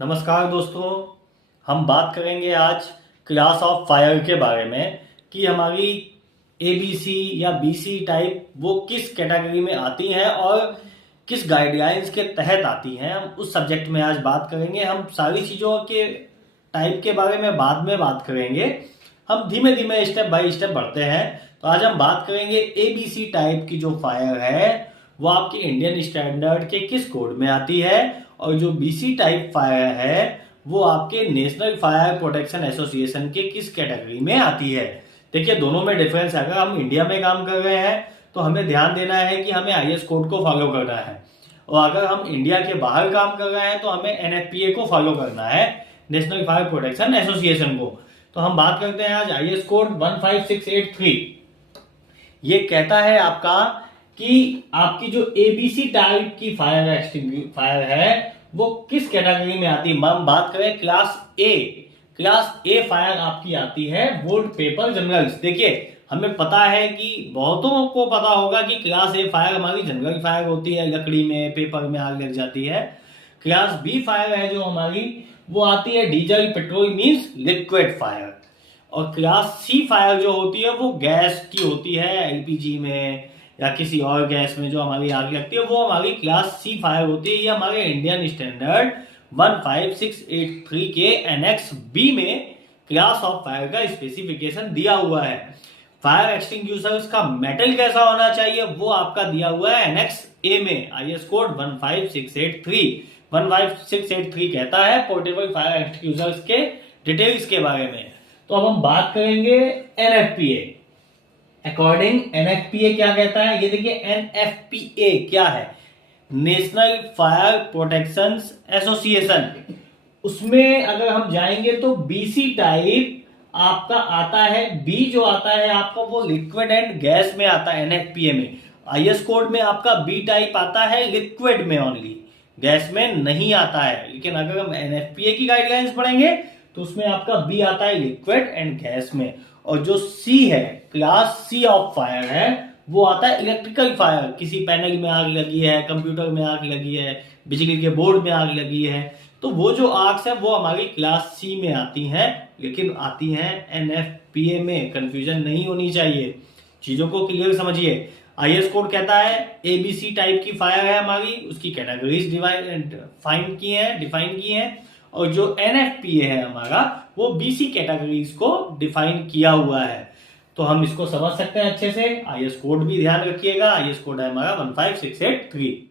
नमस्कार दोस्तों, हम बात करेंगे आज क्लास ऑफ फायर के बारे में कि हमारी एबीसी या बीसी टाइप वो किस कैटेगरी में आती हैं और किस गाइडलाइंस के तहत आती हैं। हम उस सब्जेक्ट में आज बात करेंगे। हम सारी चीज़ों के टाइप के बारे में बाद में बात करेंगे। हम धीमे धीमे स्टेप बाय स्टेप बढ़ते हैं। तो आज हम बात करेंगे एबीसी टाइप की जो फायर है वो आपके इंडियन स्टैंडर्ड के किस कोड में आती है, और जो बीसी टाइप फायर है वो आपके नेशनल फायर प्रोटेक्शन एसोसिएशन के किस कैटेगरी में आती है। देखिए, दोनों में डिफरेंस है। अगर हम इंडिया में काम कर रहे हैं तो हमें ध्यान देना है कि हमें आईएस कोड को फॉलो करना है, और अगर हम इंडिया के बाहर काम कर रहे हैं तो हमें एनएफपीए को फॉलो करना है, नेशनल फायर प्रोटेक्शन एसोसिएशन को। तो हम बात करते हैं आज आईएस कोड 15683। ये कहता है आपका कि आपकी जो एबीसी टाइप की फायर है वो किस कैटेगरी में आती है। हम बात करें क्लास ए फायर आपकी आती है वुड पेपर जनरल्स। देखिए, हमें पता है कि बहुतों को पता होगा कि क्लास ए फायर हमारी जनरल फायर होती है, लकड़ी में पेपर में आग लग जाती है। क्लास बी फायर है जो हमारी वो आती है diesel petrol means liquid fire, और क्लास सी फायर जो होती है वो गैस की होती है, एलपीजी में या किसी और गैस में जो हमारी आग लगती है वो हमारी क्लास सी फायर होती है। ये हमारे इंडियन स्टैंडर्ड 15683 के एनेक्स बी में क्लास ऑफ फायर का स्पेसिफिकेशन दिया हुआ है। फायर एक्सटिंग्विशर्स का मेटल कैसा होना चाहिए वो आपका दिया हुआ है एनेक्स ए में, आईएस कोड 15683। 15683 कहता है पोर्टेबल फायर एक्सटिंग्विशर्स के डिटेल्स के बारे में। तो अब हम बात करेंगे एनएफपीए। अकॉर्डिंग एनएफपीए क्या कहता है, ये देखिए एनएफपीए क्या है, नेशनल फायर प्रोटेक्शन एसोसिएशन। उसमें अगर हम जाएंगे तो बीसी टाइप आपका आता है, बी जो आता है आपका वो लिक्विड एंड गैस में आता है एनएफपीए में। आईएस कोड में आपका बी टाइप आता है लिक्विड में ओनली, गैस में नहीं आता है। लेकिन अगर हम एनएफपीए की गाइडलाइंस पढ़ेंगे तो उसमें आपका बी आता है लिक्विड एंड गैस में, और जो सी है क्लास सी ऑफ फायर है वो आता है इलेक्ट्रिकल फायर। किसी पैनल में आग लगी है, कंप्यूटर में आग लगी है, बिजली के बोर्ड में आग लगी है, तो वो जो आग है वो हमारी क्लास सी में आती है, लेकिन आती है एनएफपीए में। कंफ्यूजन नहीं होनी चाहिए, चीजों को क्लियर समझिए। आईएस कोड कहता है एबीसी टाइप की फायर है हमारी, उसकी कैटेगरीज डिफाइन की हैं, और जो एनएफपीए है हमारा वो बीसी कैटेगरीज को डिफाइन किया हुआ है। तो हम इसको समझ सकते हैं अच्छे से। आईएस कोड भी ध्यान रखिएगा, आईएस कोड है हमारा 15683।